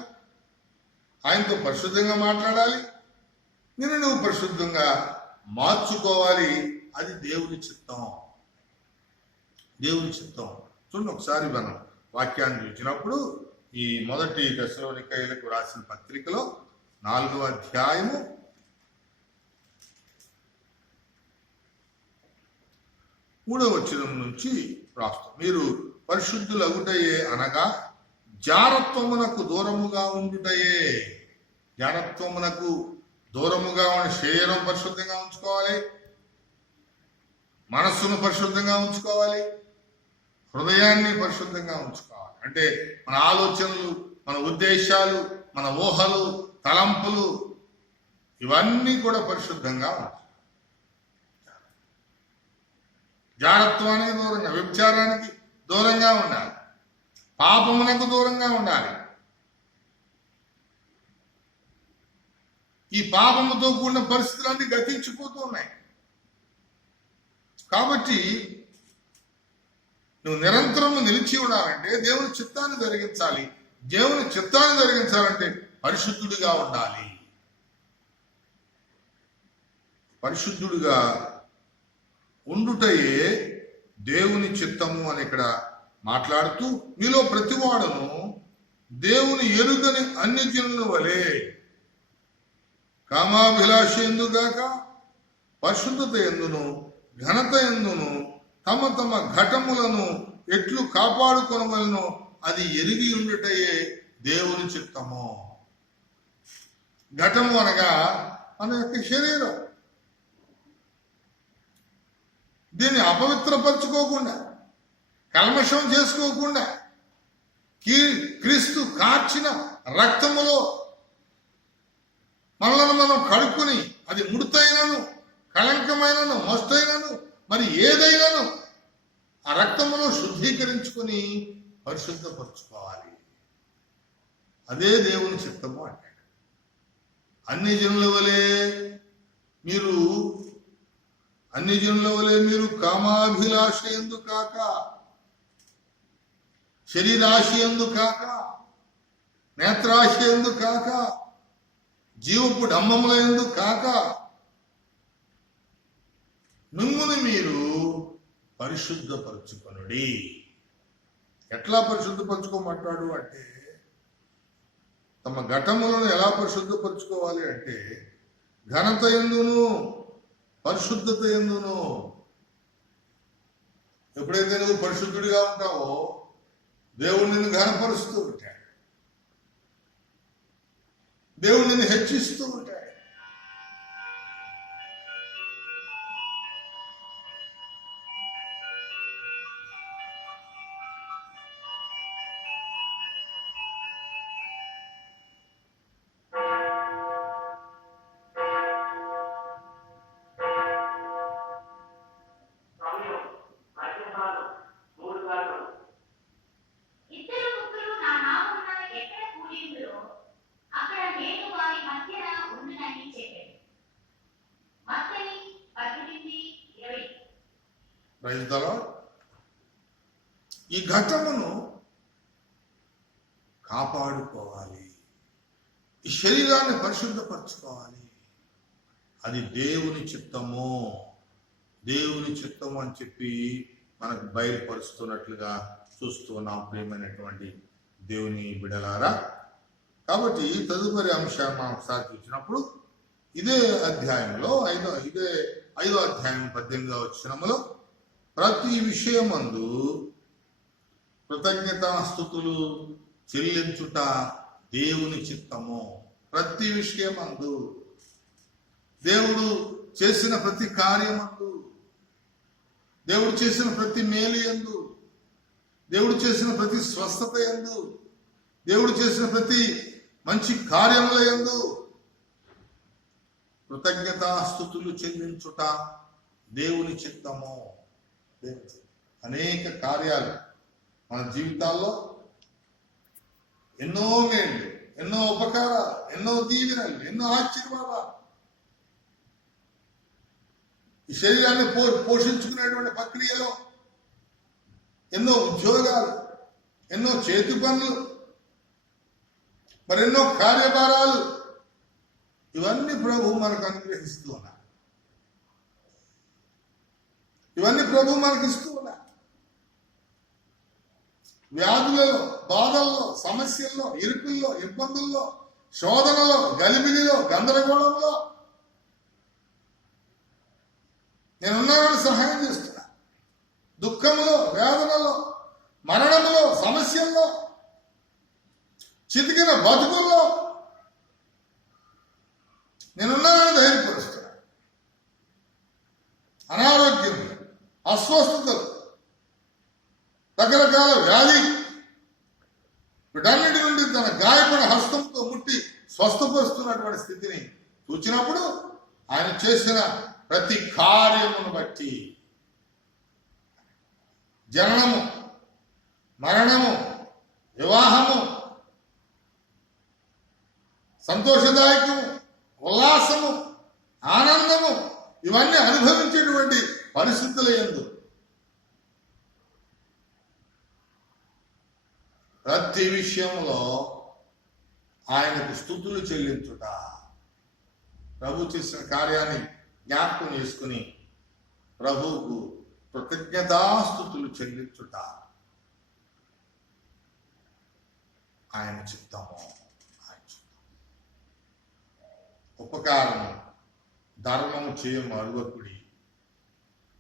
ఆయనతో పరిశుద్ధంగా మాట్లాడాలి, నిన్ను నువ్వు పరిశుద్ధంగా మార్చుకోవాలి. అది దేవుని చిత్తం. దేవుని చిత్తం. చూడండి, ఒకసారి మనం వాక్యాన్ని చూసినప్పుడు ఈ మొదటి తెస్సలోనికైలకు రాసిన పత్రికలో 4వ అధ్యాయము 3వ వచనం నుంచి రాస్తాం. మీరు పరిశుద్ధులగుటయే అనగా జారత్వమునకు దూరముగా ఉండుటయే. జారత్వమునకు దూరముగా ఉండి శరీరం పరిశుద్ధంగా ఉంచుకోవాలి, మనస్సును పరిశుద్ధంగా ఉంచుకోవాలి, హృదయాన్ని పరిశుద్ధంగా ఉంచుకోవాలి. అంటే మన ఆలోచనలు, మన ఉద్దేశాలు, మన ఊహలు, తలంపులు ఇవన్నీ కూడా పరిశుద్ధంగా ఉంటాయి. జారత్వానికి దూరంగా, వ్యభిచారానికి దూరంగా ఉండాలి, పాపమునకు దూరంగా ఉండాలి. ఈ పాపముతో కూడిన పరిస్థితులన్నీ గతించిపోతూ ఉన్నాయి. కాబట్టి నువ్వు నిరంతరము నిలిచి ఉండాలంటే దేవుని చిత్తాన్ని జరిగించాలి. దేవుని చిత్తాన్ని జరిగించాలంటే పరిశుద్ధుడిగా ఉండాలి. పరిశుద్ధుడిగా ఉండుటయే దేవుని చిత్తము అని ఇక్కడ మాట్లాడుతూ, మీలో ప్రతివాడును దేవుని ఎరుగని అన్యజనుల వలె కామాభిలాష ఎందుగాక పరిశుద్ధత ఎందును ఘనత ఎందును తమ తమ ఘటములను ఎట్లు కాపాడుకొనవలెనో అది ఎరిగి ఉండుటయే దేవుని చిత్తము. ఘటము అనగా మన యొక్క శరీరం. దీన్ని అపవిత్రపరచుకోకుండా, కల్మషం చేసుకోకుండా, క్రీస్తు కార్చిన రక్తములో మనలను మనం కడుక్కుని, అది ముడతైనను కళంకమైనను మోస్తైనను మరి ఏదైనాను ఆ రక్తమును శుద్ధీకరించుకొని పరిశుద్ధపరచుకోవాలి. అదే దేవుని చిత్తము అంటాడు. అన్ని జనుల వలె మీరు కామాభిలాష ఎందు కాక, శరీరాశ ఎందు కాక, నేత్రాశ ఎందు కాక, జీవపు డంబముల ఎందు కాక మిమ్మును మీరు పరిశుద్ధపరచుకొనుడి. ఎట్లా పరిశుద్ధపరచుకోమంటాడు అంటే, తమ ఘటములను ఎలా పరిశుద్ధపరచుకోవాలి అంటే ఘనత ఎందును పరిశుద్ధత ఎందును. ఎప్పుడైతే నువ్వు పరిశుద్ధుడిగా ఉంటావో దేవుడు నిన్ను ఘనపరుస్తూ ఉంటాడు, దేవుడు నిన్ను హెచ్చిస్తూ ఉంటాడు. ఈ ఘటమును కాపాడుకోవాలి, ఈ శరీరాన్ని పరిశుద్ధపరచుకోవాలి. అది దేవుని చిత్తము. దేవుని చిత్తము అని చెప్పి మనకు బయలుపరుస్తున్నట్లుగా చూస్తున్నాం ప్రియమైనటువంటి దేవుని బిడలారా. కాబట్టి తదుపరి అంశాన్ని మనం ఒకసారి చూసినప్పుడు ఇదే అధ్యాయంలో 5వ అధ్యాయం 18వ వచనములో ప్రతి విషయమందు కృతజ్ఞతాస్తుతులు చెల్లించుట దేవుని చిత్తము. ప్రతి విషయమందు, దేవుడు చేసిన ప్రతి కార్యమందు, దేవుడు చేసిన ప్రతి మేలు యందు, దేవుడు చేసిన ప్రతి స్వస్థత యందు, దేవుడు చేసిన ప్రతి మంచి కార్యముల యందు కృతజ్ఞతాస్తుతులు చెల్లించుట దేవుని చిత్తము. అనేక కార్యాలు మన జీవితాల్లో, ఎన్నో మేళ్ళు, ఎన్నో ఉపకారాలు, ఎన్నో దీవెనలు, ఎన్నో ఆశీర్వాదాలు, ఈ శరీరాన్ని పోషించుకునేటువంటి ప్రక్రియలో ఎన్నో ఉద్యోగాలు, ఎన్నో చేతి పనులు, మరెన్నో కార్యభారాలు, ఇవన్నీ ప్రభు మనకు అనుగ్రహిస్తూ ఉన్నారు. ఇవన్నీ ప్రభు మనకి ఇస్తూ ఉన్నారు. వ్యాధులలో, బాధల్లో, సమస్యల్లో, ఇరుకుల్లో, ఇబ్బందుల్లో, శోధనలో, గలిబిలిలో, గందరగోళంలో నేనున్నానని సహాయం చేస్తున్నా. దుఃఖంలో, వేదనలో, మరణంలో, సమస్యల్లో, చితికిన బతుకుల్లో నేనున్నానని ధైర్యపరుస్తున్నా. అనారోగ్యం, అస్వస్థతలు, రకరకాల వ్యాధి, వీటన్నిటి నుండి తన గాయపడిన హస్తంతో ముట్టి స్వస్థపరుస్తున్నటువంటి స్థితిని చూచినప్పుడు ఆయన చేసిన ప్రతి కార్యమును బట్టి జననము, మరణము, వివాహము, సంతోషదాయకము, ఉల్లాసము, ఆనందము, ఇవన్నీ అనుభవించేటువంటి పరిస్థితుల యందు ప్రతి విషయంలో ఆయనకు స్తుతులు చెల్లించుట, ప్రభు చేసిన కార్యాన్ని జ్ఞాపకం చేసుకుని ప్రభువుకు కృతజ్ఞతాస్తుతులు చెల్లించుట ఆయన చిత్తము. ఉపకారము, ధర్మము చేయము అరువకుడి,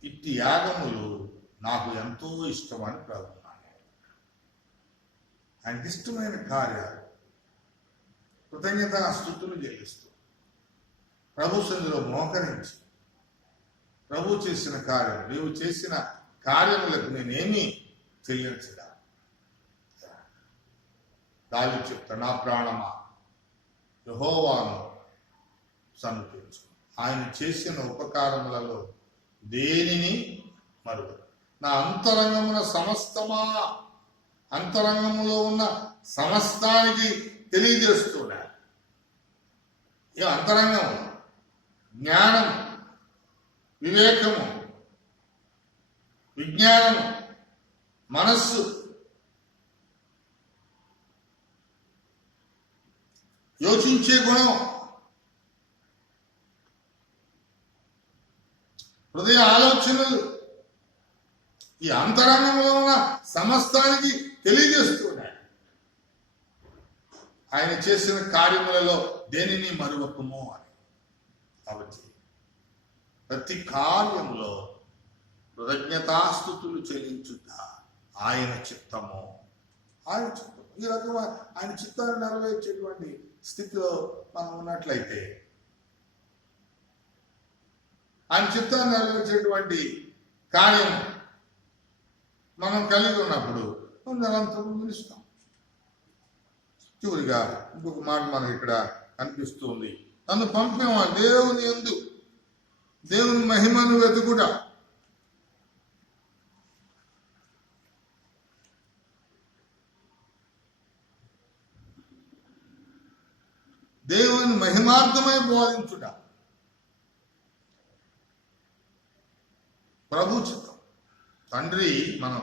ఇట్టి యాగములు నాకు ఎంతో ఇష్టమని ప్రభు. ఆయనకి ఇష్టమైన కార్యాలు కృతజ్ఞత స్తుతులు చెల్లిస్తూ ప్రభు సన్నిధిలో మోకరించి ప్రభు చేసిన కార్యం, నీవు చేసిన కార్యములకు నేనేమి చెల్లించగా దావి చెప్తా, నా ప్రాణమా యెహోవాను సన్నుతించు, ఆయన చేసిన ఉపకారములలో దేనిని మరుగు. నా అంతరంగమున సమస్తమా, అంతరంగంలో ఉన్న సమస్తానికి తెలియజేస్తున్నాడు. ఈ అంతరంగం జ్ఞానం, వివేకము, విజ్ఞానము, మనస్సు, యోచించే గుణం, హృదయ ఆలోచనలు, ఈ అంతరంగంలో ఉన్న సమస్తానికి తెలియజేస్తున్నాడు. ఆయన చేసిన కార్యములలో దేనిని మరువకము అని. కాబట్టి ప్రతి కార్యంలో కృతజ్ఞతాస్తుతులు చెల్లించుట ఆయన చిత్తము. ఆయన చిత్తం. ఈ రకమైన ఆయన చిత్తాన్ని నెరవేర్చేటువంటి స్థితిలో మనం ఉన్నట్లయితే, ఆయన చిత్తాన్ని నెరవేర్చేటువంటి కార్యం మనం కలిగి ఉన్నప్పుడు నిరంతరం నిలుస్తాం. చివరిగా ఇంకొక మాట మనకి ఇక్కడ కనిపిస్తుంది. నన్ను పంపిన దేవుని యందు దేవుని మహిమను వెతుకుట. దేవుని మహిమార్థమై బోధించుట ప్రభు చిత్తం. తండ్రి మనం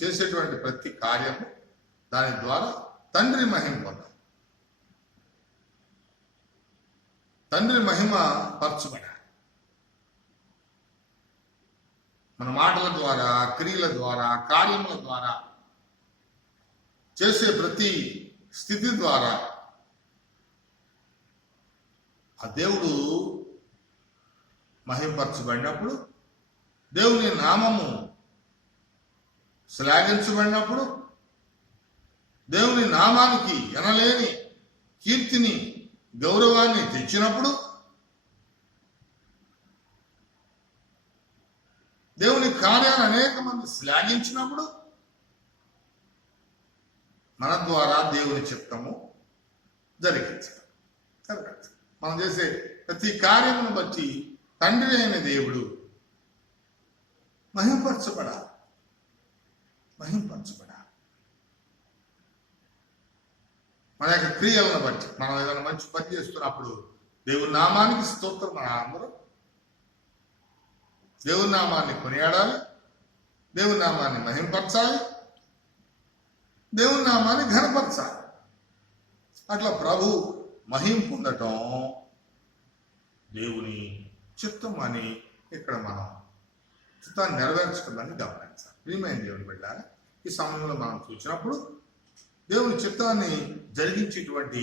చేసేటువంటి ప్రతి కార్యము దాని ద్వారా తండ్రి మహిమ పొందాలి. తండ్రి మహిమ పరచబడాలి. మన మాటల ద్వారా, క్రియల ద్వారా, కార్యముల ద్వారా, చేసే ప్రతి స్థితి ద్వారా ఆ దేవుడు మహిమపరచబడినప్పుడు, దేవుని నామము శ్లాఘించబడినప్పుడు, దేవుని నామానికి ఎనలేని కీర్తిని, గౌరవాన్ని తెచ్చినప్పుడు, దేవుని కార్యాన్ని అనేక మంది శ్లాఘించినప్పుడు మన ద్వారా దేవుని చిత్తము జరిగించడం. కరెక్ట్. మనం చేసే ప్రతి కార్యమును బట్టి తండ్రి అయిన దేవుడు మహిమపరచబడాలి. మన యొక్క క్రియలను బట్టి మనం ఏదైనా మంచి పని చేస్తున్నప్పుడు దేవుని నామానికి స్తోత్రం. మన అందరూ దేవుని నామాన్ని కొనియాడాలి, దేవుని నామాన్ని మహిమపరచాలి, దేవుని నామాన్ని ఘనపరచాలి. అట్లా ప్రభు మహిమ పొందటం దేవుని చిత్తం అని ఇక్కడ మనం చిత్తాన్ని నెరవేర్చుకుందని గమనించాలి. ప్రియమైన దేవుని బిడ్డ, ఈ సమయంలో మనం చూసినప్పుడు దేవుని చిత్తాన్ని జరిగించేటువంటి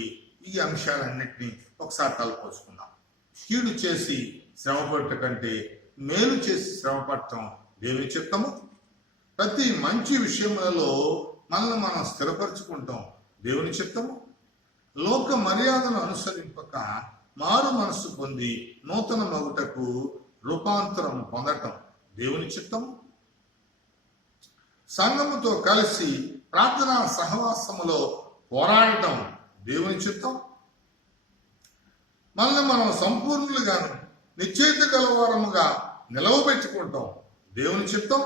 ఈ అంశాలన్నింటినీ ఒకసారి తలపోసుకుందాం. కీడు చేసి శ్రమపడట కంటే మేలు చేసి శ్రమపడటం దేవుని చిత్తము. ప్రతి మంచి విషయములలో మనల్ని మనం స్థిరపరచుకుంటాం దేవుని చిత్తము. లోక మర్యాదను అనుసరింపక మారు మనస్సు పొంది నూతన మగుటకు రూపాంతరం పొందటం దేవుని చిత్తము. సంఘముతో కలిసి ప్రార్థనా సహవాసములో పోరాడటం దేవుని చిత్తం. మనల్ని మనం సంపూర్ణులుగాను నిశ్చయిత గలవారముగా నిలవబెట్టుకుంటాం దేవుని చిత్తం.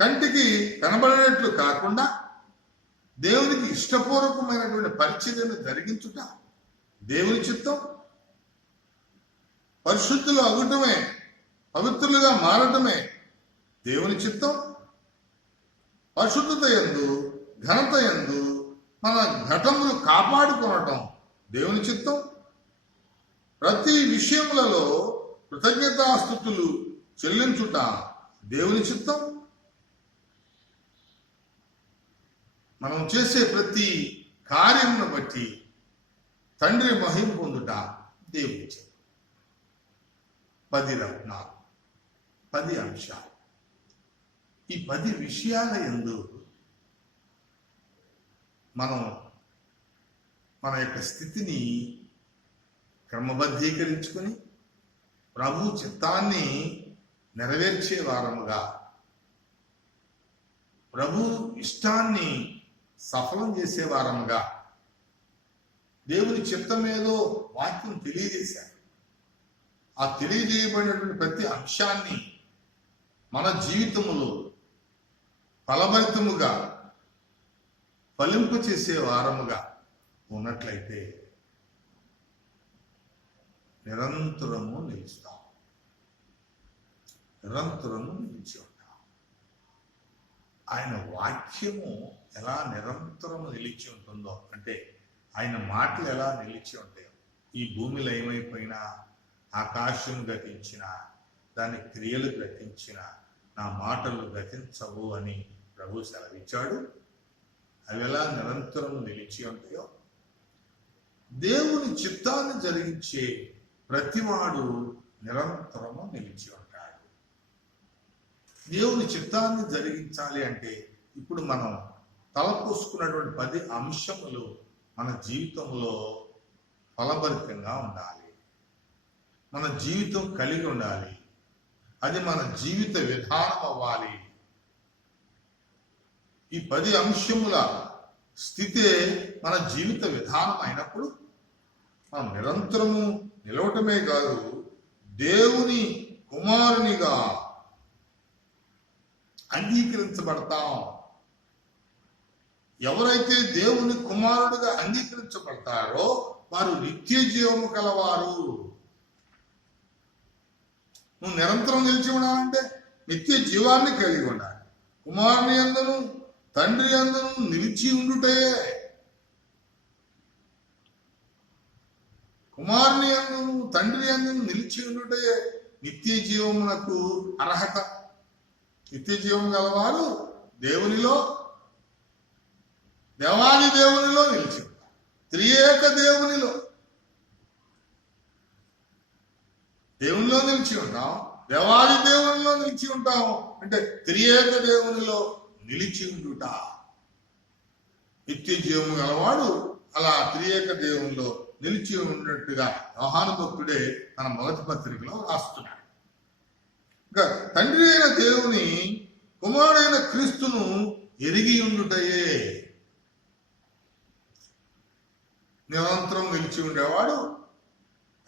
కంటికి కనబడినట్లు కాకుండా దేవునికి ఇష్టపూర్వకమైనటువంటి పరిచర్యను జరిగించుట దేవుని చిత్తం. పరిశుద్ధులు అగుటమే, పవిత్రులుగా మారటమే దేవుని చిత్తం. పరిశుద్ధత యందు ఘనత యందు మన ఘటములు కాపాడుకొనటం దేవుని చిత్తం. ప్రతి విషయములలో కృతజ్ఞతాస్తుతులు చెల్లించుట దేవుని చిత్తం. మనం చేసే ప్రతి కార్యమును బట్టి తండ్రి మహిమ పొందుట దేవుని చిత్తం. 10 రత్నాలు, 10 అంశాలు. ఈ 10 విషయాల యందు మనం మన యొక్క స్థితిని క్రమబద్ధీకరించుకొని ప్రభు చిత్తాన్ని నెరవేర్చే వారముగా, ప్రభు ఇష్టాన్ని సఫలం చేసే వారముగా దేవుని చిత్తం ఏదో వాక్యం తెలియజేశారు. ఆ తెలియజేయబడినటువంటి ప్రతి అంశాన్ని మన జీవితములో ఫలభరితముగా ఫలింప చేసే వారముగా ఉన్నట్లయితే నిరంతరము నిలుస్తాం, నిరంతరము నిలిచి ఉంటాం. ఆయన వాక్యము ఎలా నిరంతరము నిలిచి ఉంటుందో, అంటే ఆయన మాటలు ఎలా నిలిచి ఉంటాయో, ఈ భూమిలో ఏమైపోయినా, ఆకాశం గతించిన, దాని క్రియలు గతించిన, నా మాటలు గతించవు అని ప్రభు సెలవిచ్చాడు. అవి ఎలా నిరంతరం నిలిచి ఉంటాయో, దేవుని చిత్తాన్ని జరిగించే ప్రతివాడు నిరంతరము నిలిచి ఉంటాడు. దేవుని చిత్తాన్ని జరిగించాలి అంటే ఇప్పుడు మనం తలపోసుకున్నటువంటి 10 అంశములు మన జీవితంలో ఫలభరితంగా ఉండాలి. మన జీవితం కలిగి ఉండాలి. అది మన జీవిత విధానం అవ్వాలి. ఈ 10 అంశముల స్థితే మన జీవిత విధానం అయినప్పుడు మనం నిరంతరము నిలవటమే కాదు, దేవుని కుమారునిగా అంగీకరించబడతాం. ఎవరైతే దేవుని కుమారుడిగా అంగీకరించబడతారో వారు నిత్య జీవము కలవారు. నువ్వు నిరంతరం నిలిచి ఉండాలంటే నిత్య జీవాన్ని కలిగి ఉండాలి. కుమారుని యందును తండ్రి యందును నిలిచి ఉండుటే, కుమారుని యందును తండ్రి యందును నిలిచి ఉండుటే నిత్య జీవమునకు అర్హత. నిత్య జీవం గలవారు దేవునిలో, దేవాది దేవునిలో నిలిచి ఉంటారు. త్రియేక దేవునిలో నిలిచి ఉంటాం, దేవాది దేవునిలో నిలిచి ఉంటాం. అంటే త్రియేక దేవునిలో నిలిచి ఉండుట. నిత్య జీవము గలవాడు అలా త్రియేక దేవునిలో నిలిచి ఉన్నట్టుగా యోహాను భక్తుడే తన మొదటి పత్రికలో రాస్తున్నాడు. ఇంకా తండ్రి అయిన దేవుని కుమారుడైన క్రీస్తును ఎరిగి ఉండుటయే. నిరంతరం నిలిచి ఉండేవాడు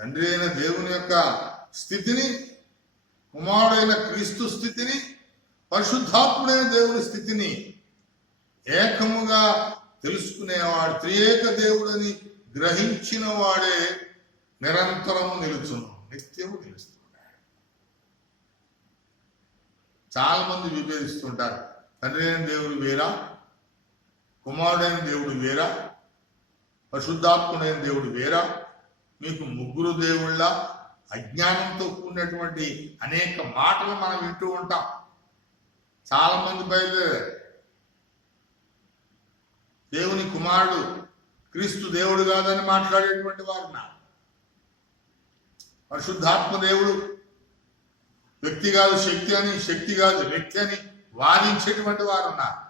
తండ్రి అయిన దేవుని యొక్క స్థితిని, కుమారుడైన క్రీస్తు స్థితిని, పరిశుద్ధాత్ముడైన దేవుని స్థితిని ఏకముగా తెలుసుకునేవాడు. త్రియేక దేవుడని గ్రహించిన వాడే నిరంతరము నిలుచును, నిత్యము నిలుస్తున్నాడు. చాలా మంది విభేదిస్తుంటారు. తండ్రి అయిన దేవుడు వేరా, కుమారుడైన దేవుడు వేరా, పరిశుద్ధాత్ముడైన దేవుడు వేరా, మీకు ముగ్గురు దేవుళ్ళ? అజ్ఞానంతో కూడినటువంటి అనేక మాటలు మనం వింటూ ఉంటాం. చాలా మంది బయలుదేరారు. దేవుని కుమారుడు క్రీస్తు దేవుడు కాదని మాట్లాడేటువంటి వారు ఉన్నారు. పరిశుద్ధాత్మ దేవుడు వ్యక్తి కాదు శక్తి అని, శక్తి కాదు వ్యక్తి అని వాదించేటువంటి వారు ఉన్నారు.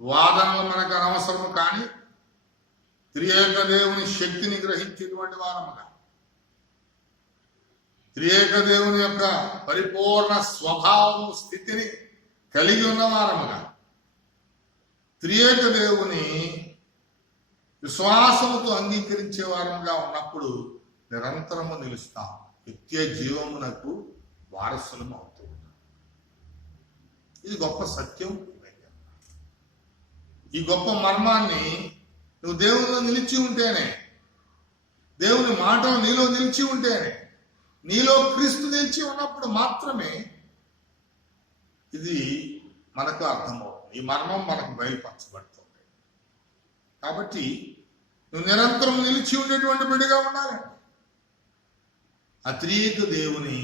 వాదనలు మనకు అనవసరము, కానీ త్రియేక దేవుని శక్తిని గ్రహించేటువంటి వారముగా, త్రియేక దేవుని యొక్క పరిపూర్ణ స్వభావం స్థితిని కలిగి ఉన్న వారముగా, త్రియేక దేవుని విశ్వాసముతో అంగీకరించే వారముగా ఉన్నప్పుడు నిరంతరము నిలుస్తాం. నిత్య జీవమునకు వారసులం అవుతూ ఉన్నాం. ఇది గొప్ప సత్యం. ఈ గొప్ప మర్మాన్ని నువ్వు దేవునిలో నిలిచి ఉంటేనే, దేవుని మాటలు నీలో నిలిచి ఉంటేనే, నీలో క్రీస్తు నిలిచి ఉన్నప్పుడు మాత్రమే ఇది మనకు అర్థమవుతుంది. ఈ మర్మం మనకు బయలుపరచబడుతుంది. కాబట్టి నువ్వు నిరంతరం నిలిచి ఉండేటువంటి బిడ్డగా ఉండాలండి. ఆ త్రియేక దేవుని